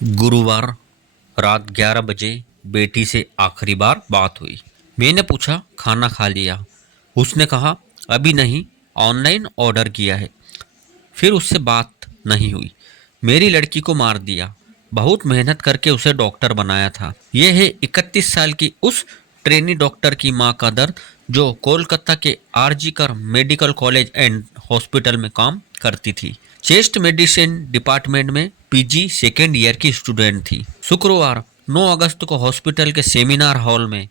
गुरुवार रात 11 बजे बेटी से आखिरी बार बात हुई। मैंने पूछा खाना खा लिया। उसने कहा अभी नहीं, ऑनलाइन ऑर्डर किया है। फिर उससे बात नहीं हुई। मेरी लड़की को मार दिया। बहुत मेहनत करके उसे डॉक्टर बनाया था। यह है 31 साल की उस ट्रेनी डॉक्टर की मां का दर्द जो कोलकाता के आरजी कर मेडिकल कॉलेज एंड हॉस्पिटल में काम करती थी। चेस्ट मेडिसिन डिपार्टमेंट में पीजी सेकेंड ईयर की स्टूडेंट थी। शुक्रवार 9 अगस्त को हॉस्पिटल के सेमिनार हॉल में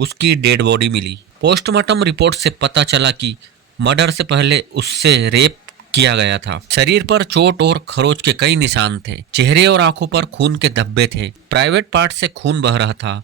उसकी डेड बॉडी मिली। पोस्टमार्टम रिपोर्ट से पता चला कि मर्डर से पहले उससे रेप किया गया था। शरीर पर चोट और खरोच के कई निशान थे। चेहरे और आंखों पर खून के धब्बे थे। प्राइवेट पार्ट से खून बह रहा था।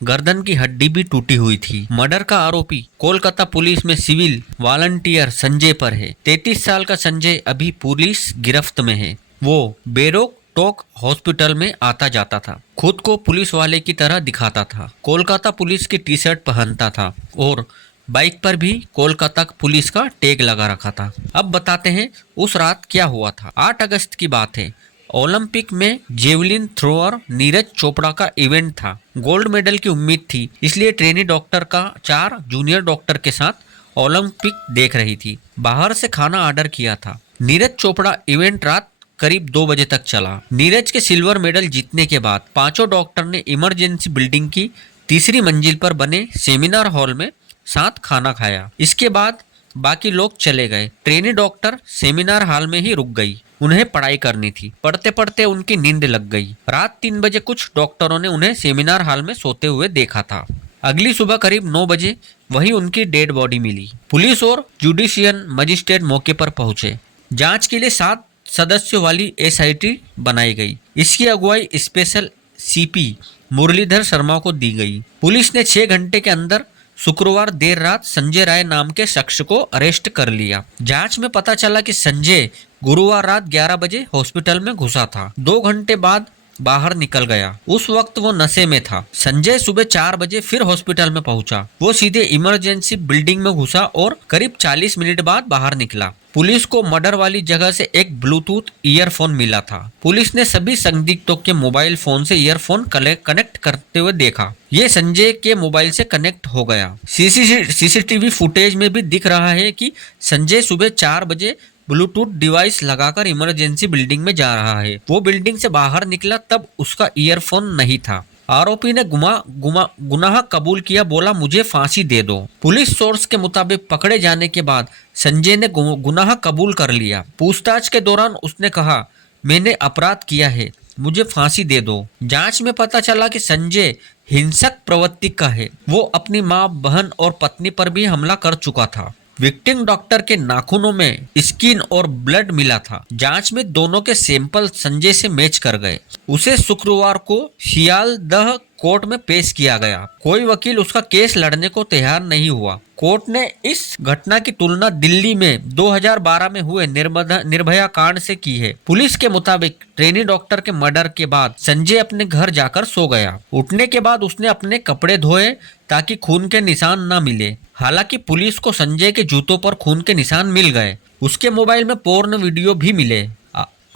गर्दन की हड्डी भी टूटी हुई थी। मर्डर का आरोपी कोलकाता पुलिस में सिविल वॉलंटियर संजय पर है। 33 साल का संजय अभी पुलिस गिरफ्त में है। वो बेरोक टोक हॉस्पिटल में आता जाता था। खुद को पुलिस वाले की तरह दिखाता था। कोलकाता पुलिस की टी शर्ट पहनता था और बाइक पर भी कोलकाता पुलिस का टैग लगा रखा था। अब बताते हैं उस रात क्या हुआ था। 8 अगस्त की बात है। ओलंपिक में जेवलिन थ्रोअर नीरज चोपड़ा का इवेंट था। गोल्ड मेडल की उम्मीद थी, इसलिए ट्रेनी डॉक्टर का 4 जूनियर डॉक्टर के साथ ओलंपिक देख रही थी। बाहर से खाना ऑर्डर किया था। नीरज चोपड़ा इवेंट रात करीब 2 बजे तक चला। नीरज के सिल्वर मेडल जीतने के बाद पांचों डॉक्टर ने इमरजेंसी बिल्डिंग की तीसरी मंजिल पर बने सेमिनार हॉल में साथ खाना खाया। इसके बाद बाकी लोग चले गए। ट्रेनी डॉक्टर सेमिनार हॉल में ही रुक गई। उन्हें पढ़ाई करनी थी। पढ़ते पढ़ते उनकी नींद लग गई। रात 3 बजे कुछ डॉक्टरों ने उन्हें सेमिनार हॉल में सोते हुए देखा था। अगली सुबह करीब 9 बजे वही उनकी डेड बॉडी मिली। पुलिस और जुडिशियल मजिस्ट्रेट मौके पर पहुंचे। जांच के लिए 7 सदस्यों वाली एसआईटी बनाई गई। इसकी अगुवाई स्पेशल सीपी मुरलीधर शर्मा को दी गई। पुलिस ने 6 घंटे के अंदर शुक्रवार देर रात संजय राय नाम के शख्स को अरेस्ट कर लिया। जांच में पता चला कि संजय गुरुवार रात 11 बजे हॉस्पिटल में घुसा था। 2 घंटे बाद बाहर निकल गया। उस वक्त वो नशे में था। संजय सुबह 4 बजे फिर हॉस्पिटल में पहुंचा। वो सीधे इमरजेंसी बिल्डिंग में घुसा और करीब 40 मिनट बाद बाहर निकला। पुलिस को मर्डर वाली जगह से एक ब्लूटूथ ईयरफोन मिला था। पुलिस ने सभी संदिग्धों के मोबाइल फोन से ईयरफोन कनेक्ट करते हुए देखा। ये संजय के मोबाइल से कनेक्ट हो गया। सीसीटीवी फुटेज में भी दिख रहा है कि संजय सुबह 4 बजे ब्लूटूथ डिवाइस लगाकर इमरजेंसी बिल्डिंग में जा रहा है। वो बिल्डिंग से बाहर निकला तब उसका ईयरफोन नहीं था। आरोपी ने गुनाह कबूल किया। बोला मुझे फांसी दे दो। पुलिस सोर्स के मुताबिक पकड़े जाने के बाद संजय ने गुनाह कबूल कर लिया। पूछताछ के दौरान उसने कहा मैंने अपराध किया है, मुझे फांसी दे दो। जांच में पता चला कि संजय हिंसक प्रवृत्ति का है। वो अपनी मां, बहन और पत्नी पर भी हमला कर चुका था। विक्टिम डॉक्टर के नाखूनों में स्किन और ब्लड मिला था। जांच में दोनों के सैंपल संजय से मैच कर गए। उसे शुक्रवार को सियालदह कोर्ट में पेश किया गया। कोई वकील उसका केस लड़ने को तैयार नहीं हुआ। कोर्ट ने इस घटना की तुलना दिल्ली में 2012 में हुए निर्भया कांड से की है। पुलिस के मुताबिक ट्रेनी डॉक्टर के मर्डर के बाद संजय अपने घर जाकर सो गया। उठने के बाद उसने अपने कपड़े धोए ताकि खून के निशान न मिले। हालांकि पुलिस को संजय के जूतों पर खून के निशान मिल गए। उसके मोबाइल में पोर्न वीडियो भी मिले।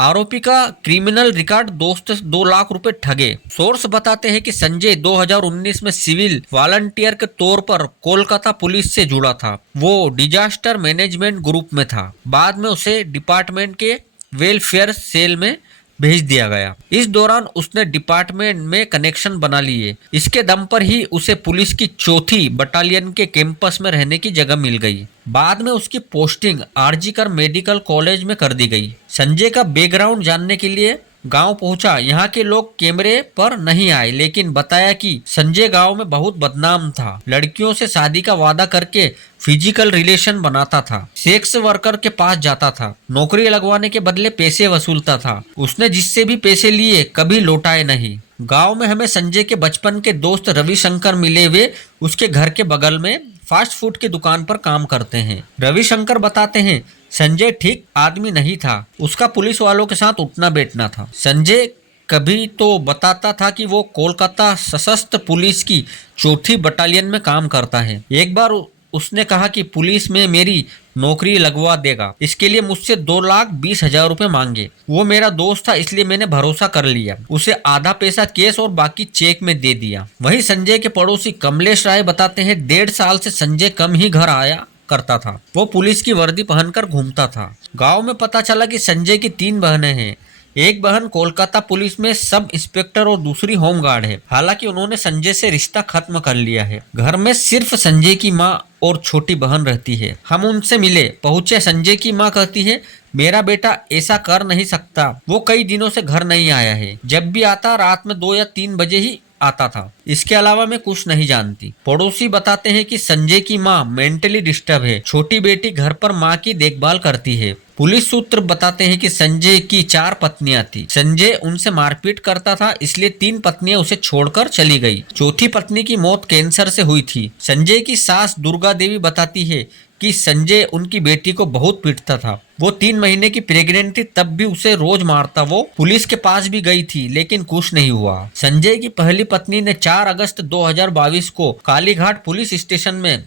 आरोपी का क्रिमिनल रिकॉर्ड दोस्त 2 लाख रुपए ठगे। सोर्स बताते हैं कि संजय 2019 में सिविल वॉलंटियर के तौर पर कोलकाता पुलिस से जुड़ा था। वो डिजास्टर मैनेजमेंट ग्रुप में था। बाद में उसे डिपार्टमेंट के वेलफेयर सेल में भेज दिया गया। इस दौरान उसने डिपार्टमेंट में कनेक्शन बना लिए। इसके दम पर ही उसे पुलिस की 4थी बटालियन के कैंपस में रहने की जगह मिल गई। बाद में उसकी पोस्टिंग आरजी कर मेडिकल कॉलेज में कर दी गई। संजय का बैकग्राउंड जानने के लिए गांव पहुंचा। यहाँ के लोग कैमरे पर नहीं आए, लेकिन बताया कि संजय गांव में बहुत बदनाम था। लड़कियों से शादी का वादा करके फिजिकल रिलेशन बनाता था। सेक्स वर्कर के पास जाता था। नौकरी लगवाने के बदले पैसे वसूलता था। उसने जिससे भी पैसे लिए कभी लौटाए नहीं। गांव में हमें संजय के बचपन के दोस्त रविशंकर मिले। वे उसके घर के बगल में फास्ट फूड की दुकान पर काम करते हैं। रविशंकर बताते हैं संजय ठीक आदमी नहीं था। उसका पुलिस वालों के साथ उठना बैठना था। संजय कभी तो बताता था कि वो कोलकाता सशस्त्र पुलिस की 4थी बटालियन में काम करता है। एक बार उसने कहा कि पुलिस में मेरी नौकरी लगवा देगा। इसके लिए मुझसे 2,20,000 रुपए मांगे। वो मेरा दोस्त था इसलिए मैंने भरोसा कर लिया। उसे आधा पैसा कैश और बाकी चेक में दे दिया। वही संजय के पड़ोसी कमलेश राय बताते हैं 1.5 साल से संजय कम ही घर आया करता था। वो पुलिस की वर्दी पहनकर घूमता था। गांव में पता चला कि संजय की 3 बहनें हैं। एक बहन कोलकाता पुलिस में सब इंस्पेक्टर और दूसरी होमगार्ड है। हालांकि उन्होंने संजय से रिश्ता खत्म कर लिया है। घर में सिर्फ संजय की माँ और छोटी बहन रहती है। हम उनसे मिले पहुंचे। संजय की माँ कहती है मेरा बेटा ऐसा कर नहीं सकता। वो कई दिनों से घर नहीं आया है। जब भी आता रात में 2 या 3 बजे ही आता था। इसके अलावा मैं कुछ नहीं जानती। पड़ोसी बताते हैं कि संजय की माँ मेंटली डिस्टर्ब है। छोटी बेटी घर पर माँ की देखभाल करती है। पुलिस सूत्र बताते हैं कि संजय की 4 पत्नियां थी। संजय उनसे मारपीट करता था इसलिए 3 पत्नियां उसे छोड़कर चली गई। चौथी पत्नी की मौत कैंसर से हुई थी। संजय की सास दुर्गा देवी बताती है कि संजय उनकी बेटी को बहुत पीटता था। वो 3 महीने की प्रेग्नेंट थी तब भी उसे रोज मारता। वो पुलिस के पास भी गई थी लेकिन कुछ नहीं हुआ। संजय की पहली पत्नी ने 4 अगस्त 2022 को कालीघाट पुलिस स्टेशन में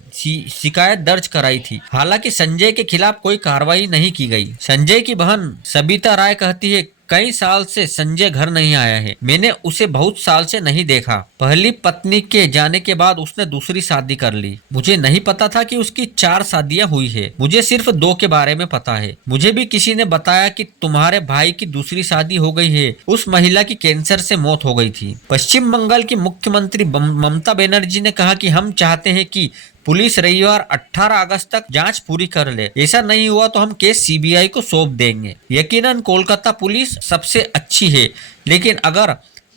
शिकायत दर्ज कराई थी। हालांकि संजय के खिलाफ कोई कार्रवाई नहीं की गई। संजय की बहन सबिता राय कहती है कई साल से संजय घर नहीं आया है। मैंने उसे बहुत साल से नहीं देखा। पहली पत्नी के जाने के बाद उसने दूसरी शादी कर ली। मुझे नहीं पता था कि उसकी 4 शादियां हुई है। मुझे सिर्फ 2 के बारे में पता है। मुझे भी किसी ने बताया कि तुम्हारे भाई की दूसरी शादी हो गई है। उस महिला की कैंसर से मौत हो गई थी। पश्चिम बंगाल की मुख्यमंत्री ममता बनर्जी ने कहा कि हम चाहते हैं कि पुलिस रविवार 18 अगस्त तक जांच पूरी कर ले। ऐसा नहीं हुआ तो हम केस सीबीआई को सौंप देंगे। यकीनन कोलकाता पुलिस सबसे अच्छी है लेकिन अगर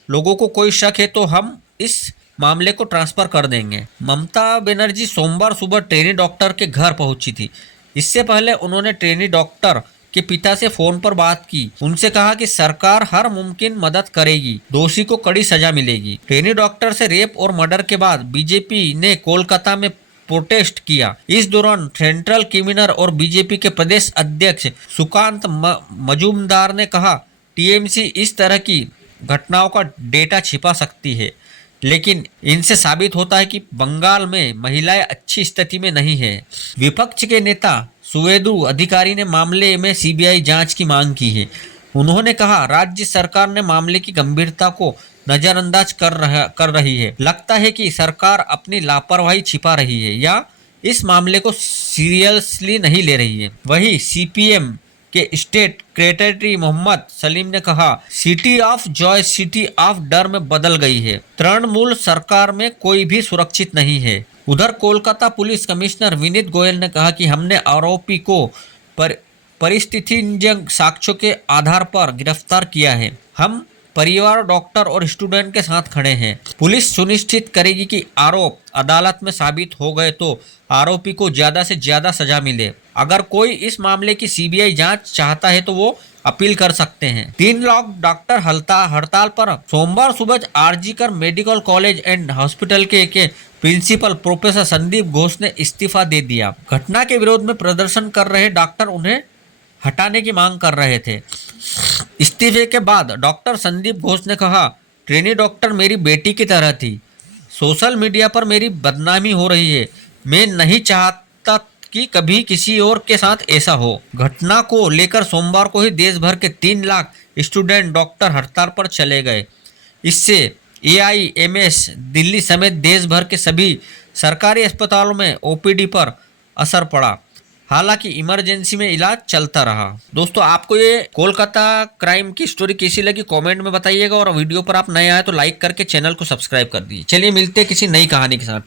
लोगों को कोई शक है तो हम इस मामले को ट्रांसफर कर देंगे। ममता बनर्जी सोमवार सुबह ट्रेनी डॉक्टर के घर पहुंची थी। इससे पहले उन्होंने ट्रेनी डॉक्टर के पिता से फोन पर बात की। उनसे कहा कि सरकार हर मुमकिन मदद करेगी। दोषी को कड़ी सजा मिलेगी। ट्रेनी डॉक्टर से रेप और मर्डर के बाद बीजेपी ने कोलकाता में प्रोटेस्ट किया। इस दौरान सेंट्रल क्रिमिनल और बीजेपी के प्रदेश अध्यक्ष सुकांत मजूमदार ने कहा टीएमसी इस तरह की घटनाओं का डेटा छिपा सकती है लेकिन इनसे साबित होता है कि बंगाल में महिलाएं अच्छी स्थिति में नहीं है। विपक्ष के नेता सुवेंदु अधिकारी ने मामले में सीबीआई जांच की मांग की है। उन्होंने कहा राज्य सरकार ने मामले की गंभीरता को नजरअंदाज कर रही है। लगता है कि सरकार अपनी लापरवाही छिपा रही है या इस मामले को सीरियसली नहीं ले रही है। वही सीपीएम के स्टेट सेक्रेटरी मोहम्मद सलीम ने कहा city of Joy city of डर में बदल गई है। तृणमूल सरकार में कोई भी सुरक्षित नहीं है। उधर कोलकाता पुलिस कमिश्नर विनीत गोयल ने कहा कि हमने आरोपी को परिस्थितिजन्य साक्ष्यों के आधार पर गिरफ्तार किया है। हम परिवार, डॉक्टर और स्टूडेंट के साथ खड़े हैं। पुलिस सुनिश्चित करेगी कि आरोप अदालत में साबित हो गए तो आरोपी को ज्यादा से ज्यादा सजा मिले। अगर कोई इस मामले की सीबीआई जांच चाहता है तो वो अपील कर सकते हैं। 3 लाख डॉक्टर हड़ताल पर। सोमवार सुबह RG Kar medical college and hospital के प्रिंसिपल प्रोफेसर संदीप घोष ने इस्तीफा दे दिया। घटना के विरोध में प्रदर्शन कर रहे डॉक्टर उन्हें हटाने की मांग कर रहे थे। इस्तीफे के बाद डॉक्टर संदीप घोष ने कहा ट्रेनी डॉक्टर मेरी बेटी की तरह थी। सोशल मीडिया पर मेरी बदनामी हो रही है। मैं नहीं चाहता कि कभी किसी और के साथ ऐसा हो। घटना को लेकर सोमवार को ही देश भर के 3 लाख स्टूडेंट डॉक्टर हड़ताल पर चले गए। इससे एआईएमएस दिल्ली समेत देश भर के सभी सरकारी अस्पतालों में ओपीडी पर असर पड़ा। हालांकि इमरजेंसी में इलाज चलता रहा। दोस्तों आपको ये कोलकाता क्राइम की स्टोरी कैसी लगी कमेंट में बताइएगा और वीडियो पर आप नए आए तो लाइक करके चैनल को सब्सक्राइब कर दीजिए। चलिए मिलते हैं किसी नई कहानी के साथ।